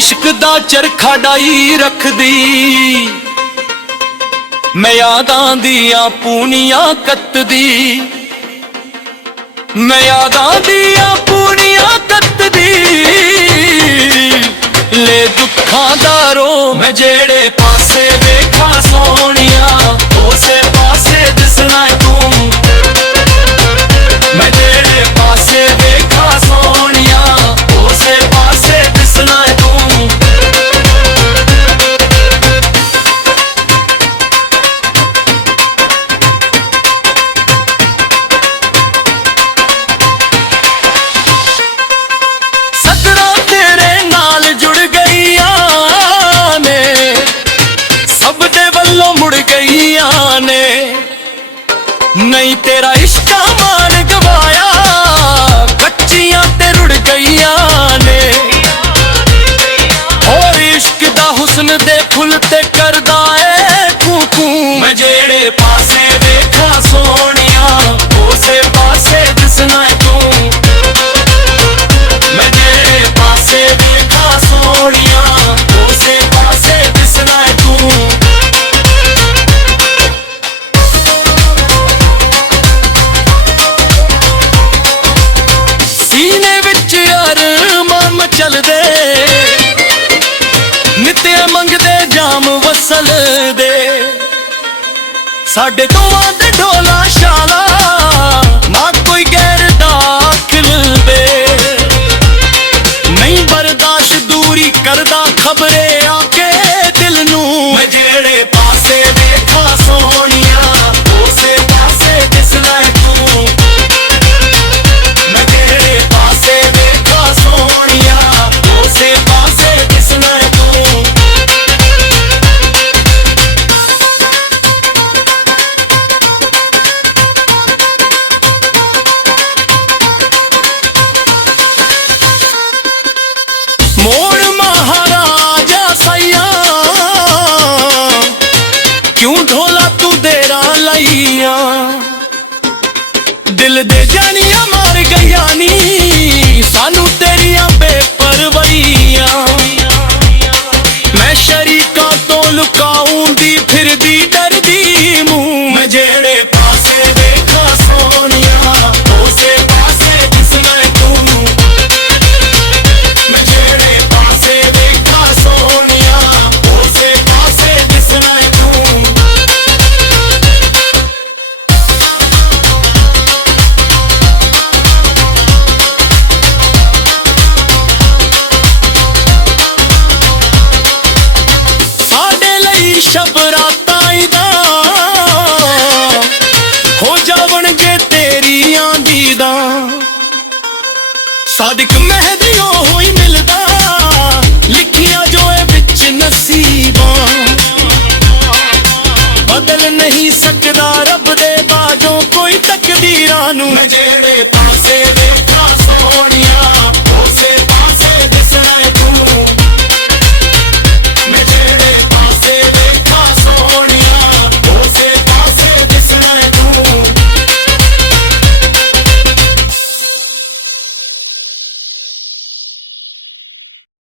इश्क दा चरखा डाई रखदी, मैं यादां दियां पूनियां कतदी, मैं यादां दियां पूनियां कतदी। ले दुखां दा रो मैं जेड़े पासे वेखा सोनिया, उसे पासे दिसना तू। मैं जेड़े पासे वेखा सोनिया, उसे पासे दिसना तू। नहीं तेरा इश्का मान गवाया, कच्चियां ते रुड़ गईया ने। और इश्क दा हुस्न दे फुल ते करदा ए कूकू। मैं जेड़े पासे वेखा सोनिया, उसे पासे दिसना तू। मैं जेड़े पासे वेखा सोनिया, उसे पासे दिसना तू। चलदे नित्ते मंगदे जाम वसल दे, साडे दोवां दे ढोला शाला ना कोई गैर दाखिल दे। नहीं बर्दाश्त दूरी करदा खबरे आके दिल नू। मैं जेड़े पासे वेखा सोनिया, उसे पासे दिसना तू। मैं जेड़े पासे वेखा सोनिया, उसे पासे दिसना तू। मोड़ महाराजा सैया, क्यों ढोला तू देरा लैया। दिल दे जानिया मार गईया नी, सानू तेरिया बेपरवाइया। मैं शरीका तो लुकाऊंदी फिरदी डरदी मुंह। मैं जेड़े पासे वेखा सोनिया, उसे पासे दिसना तू। मैं जेड़े पासे वेखा सोनिया, उसे पासे दिसना तू। शबरातां दा हो जावणगे तेरियां दीदां। सादिक मेहदी